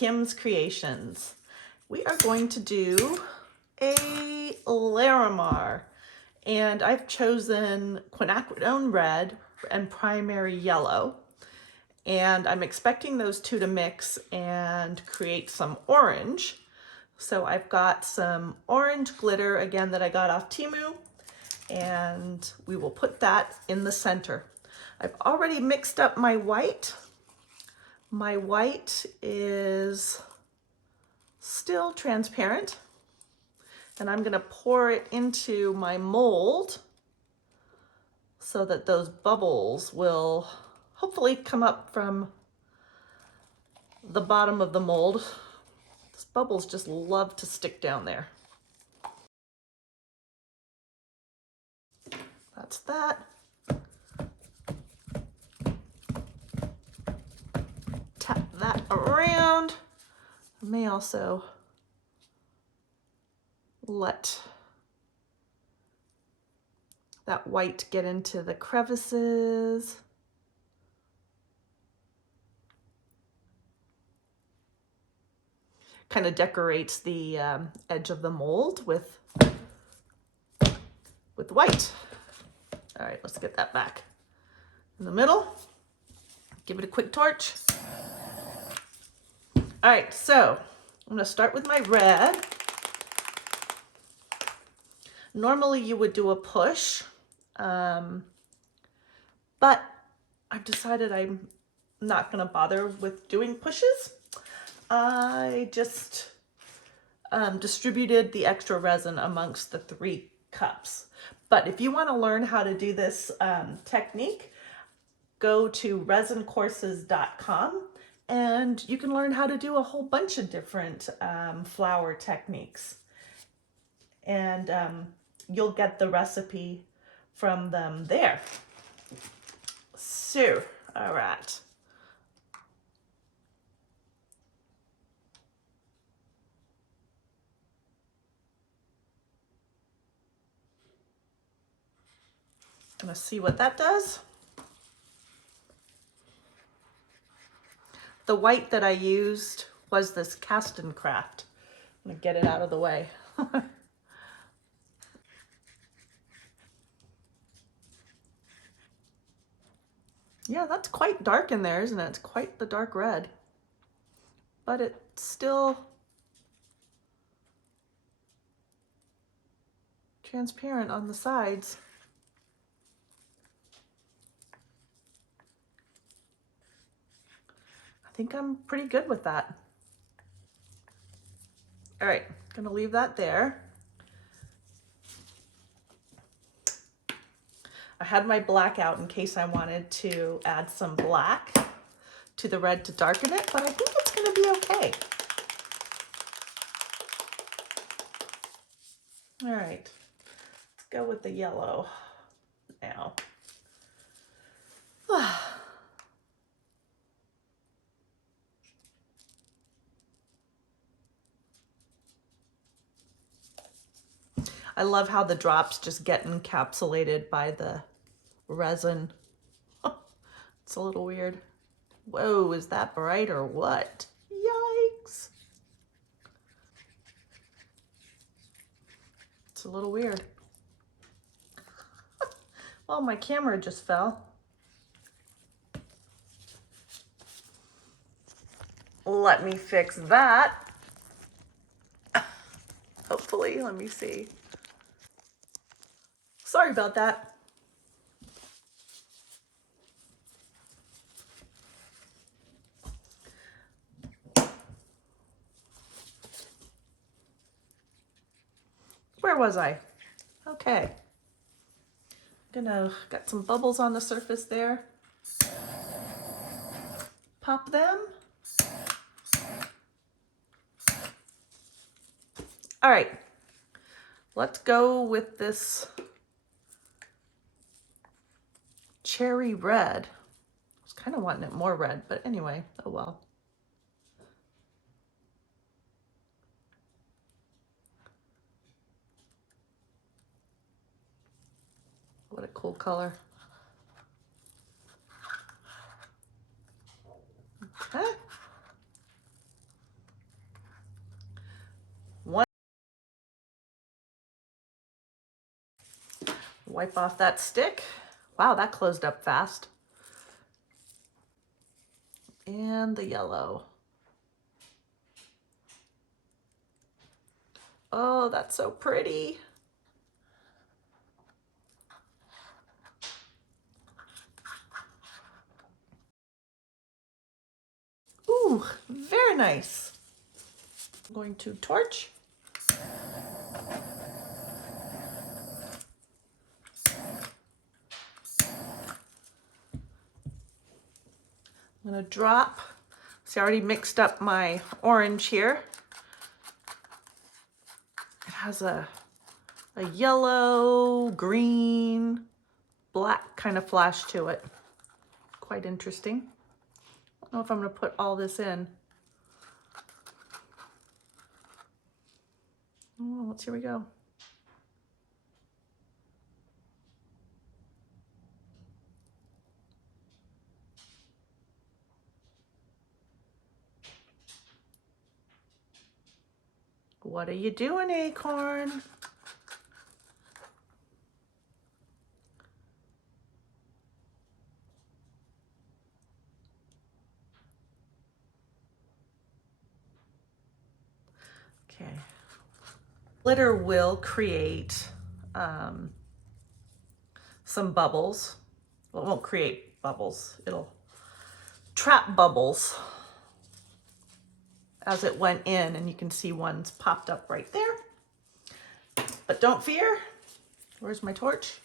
Kim's Creations. We are going to do a Larimar, and I've chosen Quinacridone red and primary yellow, and I'm expecting those two to mix and create some orange. So I've got some orange glitter again that I got off Temu, and we will put that in the center. I've already mixed up my white. My white is still transparent, and I'm gonna pour it into my mold so that those bubbles will hopefully come up from the bottom of the mold. These bubbles just love to stick down there. That's that. Tap that around. I may also let that white get into the crevices. Kind of decorates the edge of the mold with white. All right, let's get that back in the middle. Give it a quick torch. All right, so I'm gonna start with my red. Normally you would do a push, but I've decided I'm not gonna bother with doing pushes. I just distributed the extra resin amongst the 3 cups. But if you wanna learn how to do this technique, go to resincourses.com and you can learn how to do a whole bunch of different flower techniques. And you'll get the recipe from them there. So, all right. I'm gonna see what that does. The white that I used was this Castin craft. I'm gonna get it out of the way. Yeah, that's quite dark in there, isn't it? It's quite the dark red. But it's still transparent on the sides. I think I'm pretty good with that. All right, gonna leave that there. I had my black out in case I wanted to add some black to the red to darken it, but I think it's gonna be okay. All right, let's go with the yellow now. I love how the drops just get encapsulated by the resin. It's a little weird. Whoa, is that bright or what? Yikes. It's a little weird. Well, my camera just fell. Let me fix that. Hopefully, let me see. Sorry about that. Where was I? Okay. Got some bubbles on the surface there. Pop them. All right, let's go with this cherry red. I was kind of wanting it more red, but anyway, oh well. What a cool color. Okay. Wipe off that stick. Wow, that closed up fast. And the yellow. Oh, that's so pretty. Ooh, very nice. I'm going to torch. I'm gonna drop. See, I already mixed up my orange here. It has a yellow, green, black kind of flash to it. Quite interesting. I don't know if I'm gonna put all this in. Oh, let's, here we go. What are you doing, Acorn? Okay. Glitter will create some bubbles. Well, it won't create bubbles. It'll trap bubbles as it went in, and you can see one's popped up right there. But don't fear. Where's my torch?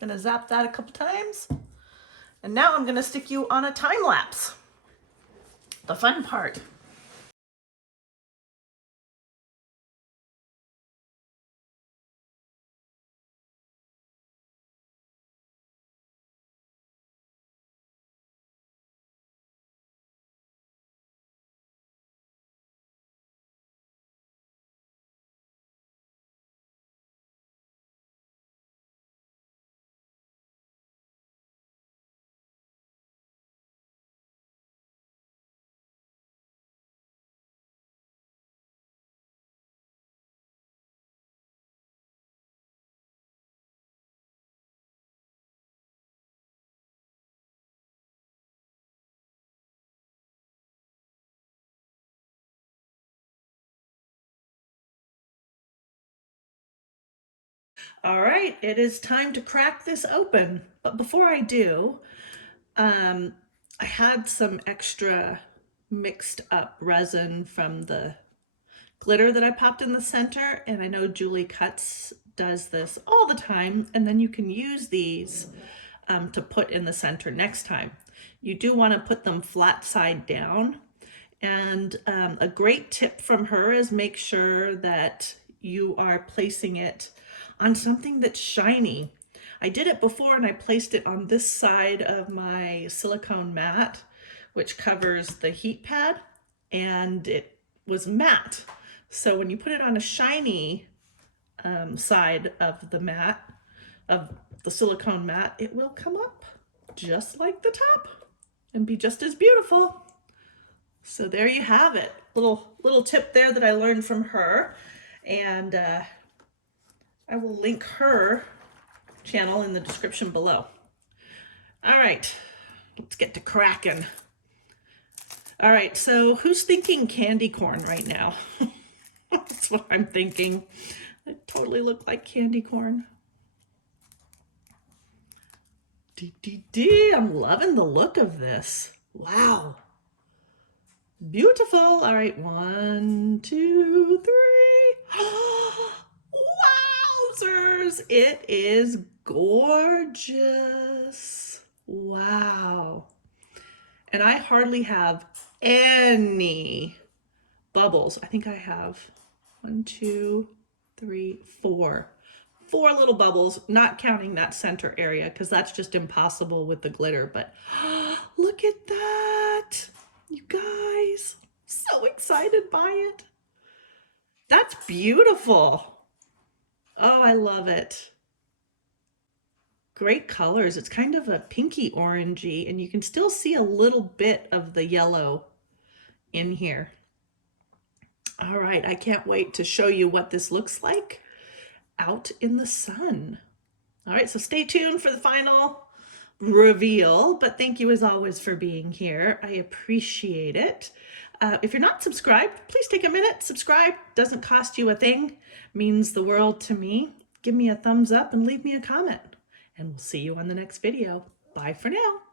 Gonna zap that a couple times. And now I'm gonna stick you on a time lapse. The fun part. All right, it is time to crack this open. But before I do, I had some extra mixed up resin from the glitter that I popped in the center, and I know Julie Cuts does this all the time, and then you can use these to put in the center next time. You do want to put them flat side down, and a great tip from her is make sure that you are placing it on something that's shiny. I did it before and I placed it on this side of my silicone mat, which covers the heat pad, and it was matte. So when you put it on a shiny side of the mat, of the silicone mat, it will come up just like the top and be just as beautiful. So there you have it. Little tip there that I learned from her, and I will link her channel in the description below. All right, let's get to cracking. All right, so who's thinking candy corn right now? That's what I'm thinking. It totally looked like candy corn. I'm loving the look of this. Wow. Beautiful. All right, 1, 2, 3. Wowzers! It is gorgeous. Wow. And I hardly have any bubbles. I think I have 1, 2, 3, 4. 4 little bubbles, not counting that center area because that's just impossible with the glitter. But look at that. You guys, so excited by it. That's beautiful. Oh, I love it. Great colors. It's kind of a pinky orangey, and you can still see a little bit of the yellow in here. All right, I can't wait to show you what this looks like out in the sun. All right, so stay tuned for the final reveal, but thank you as always for being here. I appreciate it. If you're not subscribed, please take a minute, subscribe. Doesn't cost you a thing, means the world to me. Give me a thumbs up and leave me a comment, and we'll see you on the next video. Bye for now.